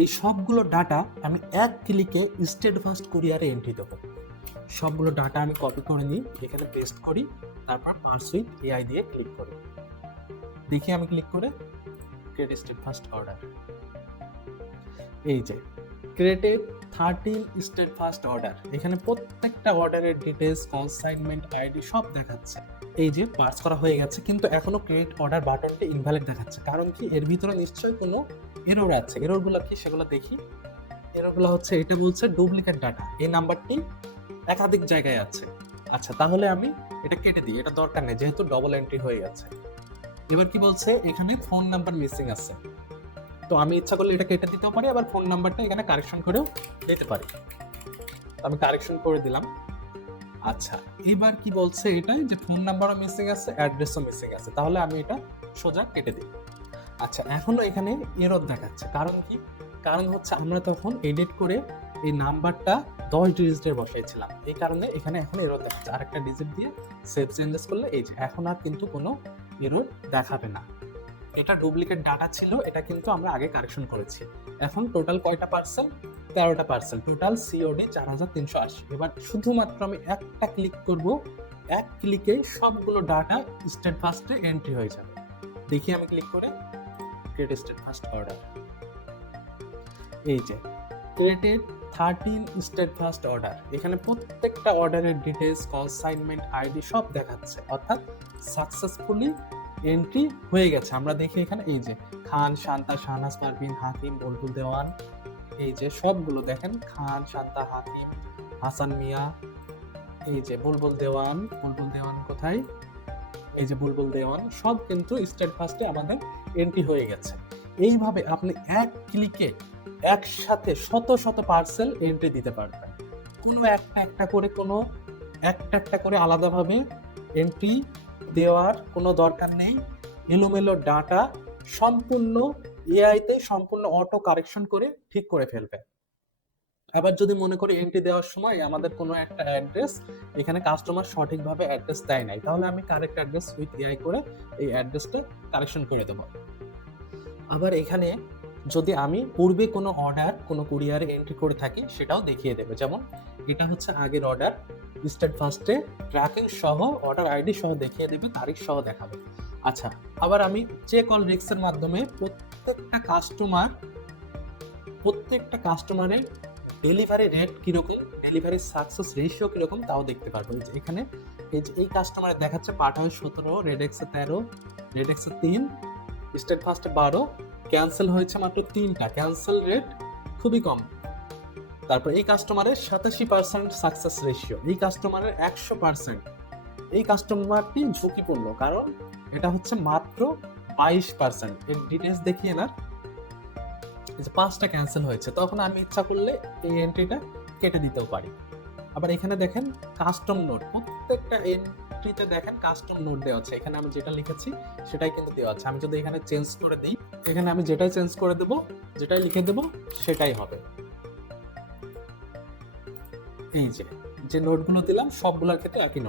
এই সবগুলো ডাটা আমি এক ক্লিকে স্টেটফাস্ট কুরিয়ারে এন্ট্রি দেবো। সবগুলো ডাটা আমি কপি করে নিই, এখানে পেস্ট করি, তারপর পার্সুইট এআই দিয়ে ক্লিক করি। দেখি আমি ক্লিক করে ক্রিয়েট স্টেটফাস্ট অর্ডার। এই যে ক্রিয়েটেড 13 স্টেটফাস্ট অর্ডার, এখানে প্রত্যেকটা অর্ডারের ডিটেলস, কনসাইনমেন্ট আইডি সব দেখাচ্ছে। এই যে পার্স করা হয়ে গেছে, কিন্তু এখনো ক্রিয়েট অর্ডার বাটনটি ইনভ্যালিড দেখাচ্ছে। কারণ কি, এর ভিতরে নিশ্চয়ই কোনো এরর আছে। এররগুলো কি সেগুলো দেখি। এররগুলো হচ্ছে, এটা বলছে ডুপ্লিকেট ডাটা, এই নাম্বারটি একাধিক জায়গায় আছে। আচ্ছা, তাহলে আমি এটা কেটে দিই, এটা দরকার নেই যেহেতু ডবল এন্ট্রি হয়ে গেছে। এবার কি বলছে, এখানে ফোন নাম্বার মিসিং আছে। তো আমি ইচ্ছা করলে এটা কেটে দিতেও পারি, আবার ফোন নাম্বারটা এখানে কারেকশন করেও দিতে পারি। আমি কারেকশন করে দিলাম। আচ্ছা, এবার কি বলছে এটা, যে ফোন নাম্বারও মিসিং আছে, অ্যাড্রেসও মিসিং আছে। তাহলে আমি এটা সোজা কেটে দিই। আচ্ছা, এখনো এখানে এরর দেখাচ্ছে। কারণ কি, কারণ হচ্ছে আমরা তখন এডিট করে এই নাম্বারটা 10 ডিজিটের বসিয়েছিলাম, এই কারণে এখানে এখন এরর দেখাচ্ছে। আরেকটা ডিজিট দিয়ে সেভ চেঞ্জেস করলে এই যে এখন আর কিন্তু কোনো এরর দেখাবে না। এটা ডুপ্লিকেট ডাটা ছিল, এটা কিন্তু আমরা আগে কারেকশন করেছি। এখন টোটাল কয়টা পার্সেল? 13টা পার্সেল, টোটাল সিওডি 4380। এবার শুধুমাত্র আমি একটা ক্লিক করব, এক ক্লিকে সবগুলো ডাটা স্টেটফাস্টে এন্ট্রি হয়ে যাবে। দেখি আমি ক্লিক করে ক্রিয়েট স্টেটফাস্ট অর্ডার। এই যে ক্রিয়েটেড 13 স্টেটফাস্ট অর্ডার, এখানে প্রত্যেকটা অর্ডারের ডিটেলস, কনসাইনমেন্ট আইডি সব দেখাচ্ছে, অর্থাৎ সাকসেসফুলি এন্ট্রি হয়ে গেছে। আমরা দেখি এখানে এই যে খান, শান্তা, শাহনাজ পারভিন, হাকিম, বুলবুল দেওয়ান, এই যে সবগুলো দেখেন, খান, শান্তা, হাকিম, হাসান মিয়া, এই যে বুলবুল দেওয়ান। বুলবুল দেওয়ান কোথায়? এই যে বুলবুল দেওয়ান, সব কিন্তু স্টেটফাস্টে আমাদের এন্ট্রি হয়ে গেছে। এইভাবে আপনি এক ক্লিকে একসাথে শত শত পার্সেল এন্ট্রি দিতে পারবেন। কোনো একটা একটা করে আলাদাভাবে এন্ট্রি দেওয়ার কোনো দরকার নেই। এলোমেলো ডাটা সম্পূর্ণ এআইতে সম্পূর্ণ অটো কারেকশন করে ঠিক করে ফেলবে। আবার যদি মনে করি এন্ট্রি দেওয়ার সময় আমাদের কোনো একটা অ্যাড্রেস এখানে কাস্টমার সঠিকভাবে অ্যাড্রেস দেয় নাই, তাহলে আমি কারেক্ট অ্যাড্রেস উইথ এআই করে এই অ্যাড্রেসটা কারেকশন করে দেবো। আবার এখানে যদি আমি পূর্বে কোনো অর্ডার কোনো কুরিয়ারে এন্ট্রি করে থাকি সেটাও দেখিয়ে দেবে। যেমন এটা হচ্ছে আগের অর্ডার, স্টেটফাস্টে ট্র্যাকিং সহ অর্ডার আইডি সহ দেখিয়ে দেবে, তারিখ সহ দেখাবে। আচ্ছা, আবার আমি চেক অল রিস্কের মাধ্যমে প্রত্যেকটা কাস্টমারের ডেলিভারি রেট কিরকম, ডেলিভারি সাকসেস রেশিও কিরকম তাও দেখতে পারবো। এই যে এখানে এই কাস্টমারের দেখাচ্ছে পাঠায় 17, রেডেক্সে 13, রেডেক্সে 3, স্টেটফাস্টে 12, ক্যান্সেল হয়েছে মাত্র 3টা, ক্যান্সেল রেট খুবই কম। তারপর এই কাস্টমারের 87% সাকসেস রেশিও, এই কাস্টমারের 100%। এই কাস্টমারটি ঝুঁকিপূর্ণ, কারণ এটা হচ্ছে মাত্র 22%। এর ডিটেলস দেখিয়ে না, এই যে 5টা ক্যান্সেল হয়েছে, তখন আমি ইচ্ছা করলে এই এন্ট্রিটা কেটে দিতেও পারি। আবার এখানে দেখেন কাস্টম নোট, প্রত্যেকটা এন্ট্রিতে দেখেন কাস্টম নোট দেওয়া আছে। এখানে আমি যেটা লিখেছি সেটাই কিন্তু দেওয়া আছে। আমি যদি এখানে চেঞ্জ করে দিই, এখানে আমি যেটাই চেঞ্জ করে দেব, যেটাই লিখে দেব সেটাই হবে। এই যে নোটগুলো দিলাম সবগুলোর ক্ষেত্রে একই নোট।